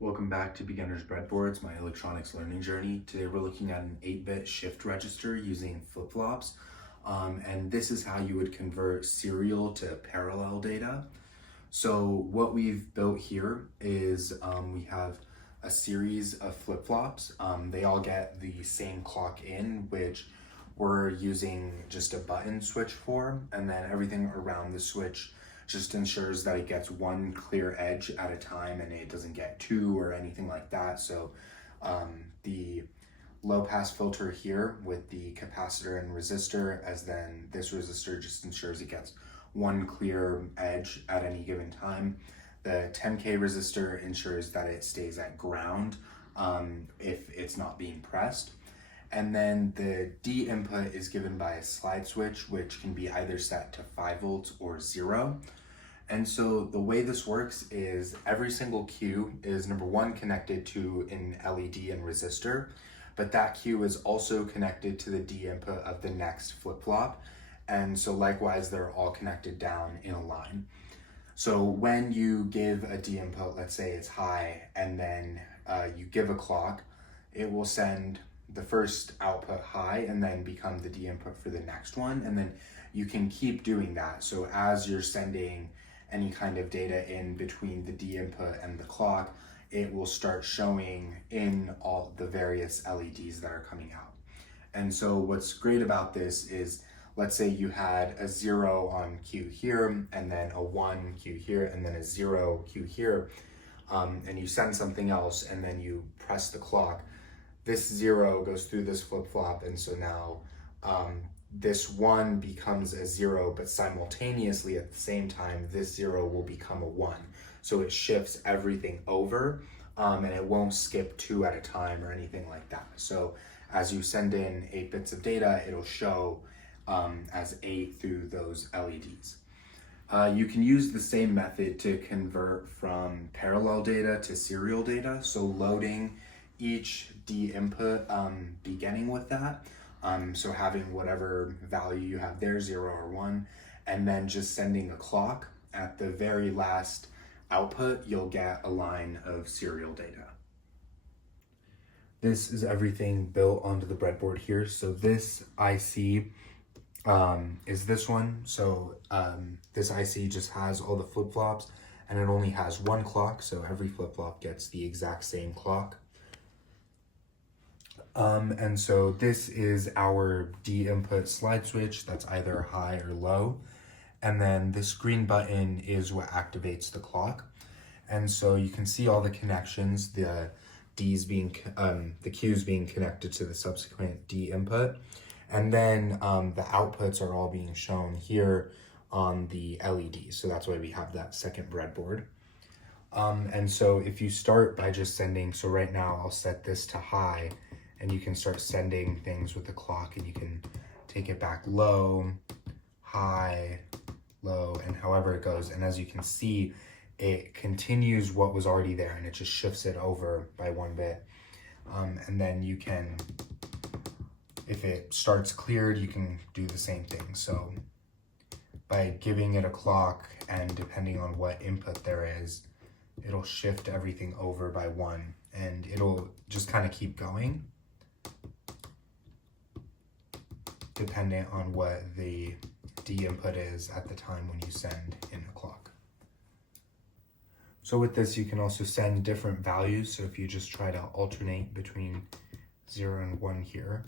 Welcome back to Beginner's Breadboards, my electronics learning journey. Today we're looking at an 8-bit shift register using flip-flops. And this is how you would convert serial to parallel data. So what we've built here is we have a series of flip-flops. They all get the same clock in, which we're using just a button switch for, and then everything around the switch just ensures that it gets one clear edge at a time and it doesn't get two or anything like that. So the low pass filter here with the capacitor and resistor, as then this resistor just ensures it gets one clear edge at any given time. The 10K resistor ensures that it stays at ground if it's not being pressed. And then the D input is given by a slide switch, which can be either set to 5 volts or 0. And so the way this works is every single Q is number one connected to an LED and resistor, but that Q is also connected to the D input of the next flip-flop. And so likewise, they're all connected down in a line. So when you give a D input, let's say it's high, and then you give a clock, it will send the first output high and then become the D input for the next one. And then you can keep doing that. So as you're sending any kind of data in between the D input and the clock, it will start showing in all the various LEDs that are coming out. And so what's great about this is, let's say you had a 0 on Q here, and then a 1 Q here, and then a 0 Q here, and you send something else, and then you press the clock. This 0 goes through this flip-flop, and so now this 1 becomes a 0, but simultaneously at the same time, this 0 will become a 1. So it shifts everything over, and it won't skip 2 at a time or anything like that. So as you send in 8 bits of data, it'll show as 8 through those LEDs. You can use the same method to convert from parallel data to serial data. So loading each D input beginning with that. So having whatever value you have there, 0 or 1, and then just sending a clock. At the very last output, you'll get a line of serial data. This is everything built onto the breadboard here. So this IC is this one. So this IC just has all the flip-flops, and it only has one clock, so every flip-flop gets the exact same clock. And so this is our D input slide switch that's either high or low. And then this green button is what activates the clock. And so you can see all the connections, the D's being, the Q's being connected to the subsequent D input. And then the outputs are all being shown here on the LED. So that's why we have that second breadboard. And so if you start by just sending, so right now I'll set this to high, and you can start sending things with the clock, and you can take it back low, high, low, and however it goes. And as you can see, it continues what was already there, and it just shifts it over by 1 bit. And then you can, if it starts cleared, you can do the same thing. So by giving it a clock, and depending on what input there is, it'll shift everything over by 1, and it'll just kind of keep going dependent on what the D input is at the time when you send in the clock. So with this, you can also send different values. So if you just try to alternate between 0 and 1 here,